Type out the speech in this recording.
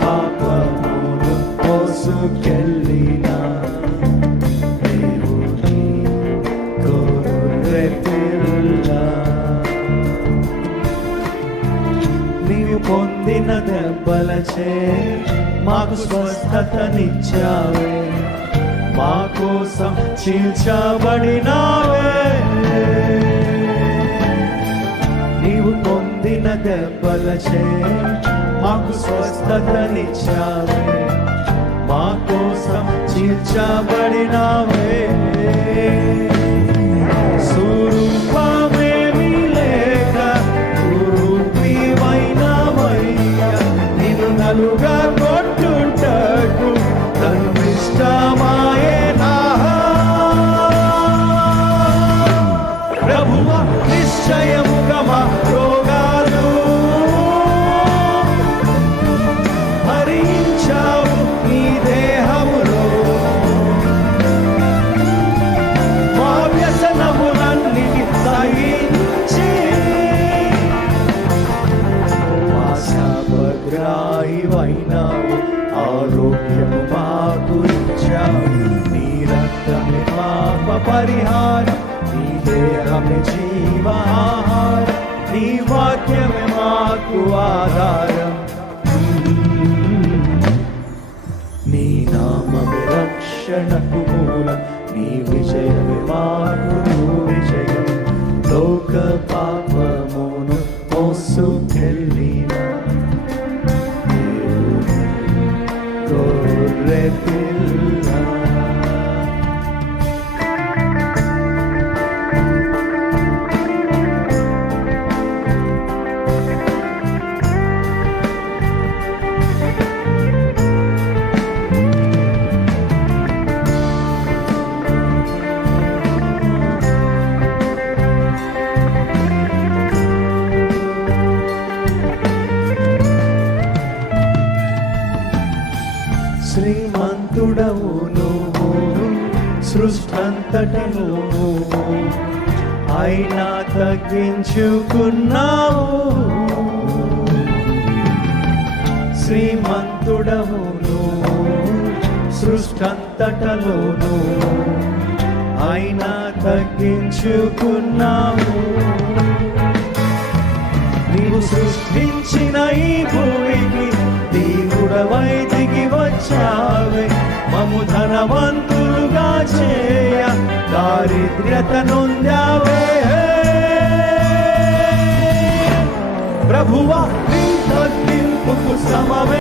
పాపమును మోసుకెళ్ళిన దేవుని గొర్రె పిల్ల. నీవు పొందిన దెబ్బలచే మాకు స్వస్థతనిచ్చావే, మా కోసం చీల్చబడినావే. నీవు పొందిన దెబ్బలచే మాకు స్వస్థతనిచ్చావే, మా కోసం చీల్చబడినావే. స్వరూపమేమీ లేక కురూపివైనవయ్యా, నిన్ను నలుగా కొట్టుటకు తన్నిష్టమాయేనా. ప్రభువా నిశ్చయముగా మా రోగాలు హరించావు నీ దేహములో, మా వ్యసనములన్నిటి సహించి మా శాపగ్రాహివైనావు, ఆరోగ్యము మాకు ఇచ్చావు. నీ రక్తమే పాప పరిహారం, నీ దేహమే జీవాహారం, నీ వాక్యమే మాకు ఆధారం. నీ నామమే రక్షణకు మూలం, నీ విజయమే మాకు విజయం. లోక పాపమును మోసుకెళ్ళిన దేవుని గొర్రె పిల్ల. శ్రీమంతుడవు నువ్వు సృష్టంతటను, అయినా తగ్గించుకున్నావు. శ్రీమంతుడవు నువ్వు సృష్టంతటలోను, అయినా తగ్గించుకున్నావు. నీవు సృష్టించిన ఈ భూమికి దేవుడవై దిగి వచ్చావే, మము ధనవంతులుగా చేయ దారిద్ర్యత నొందావే. ప్రభువా నీ తగ్గింపుకు సమమే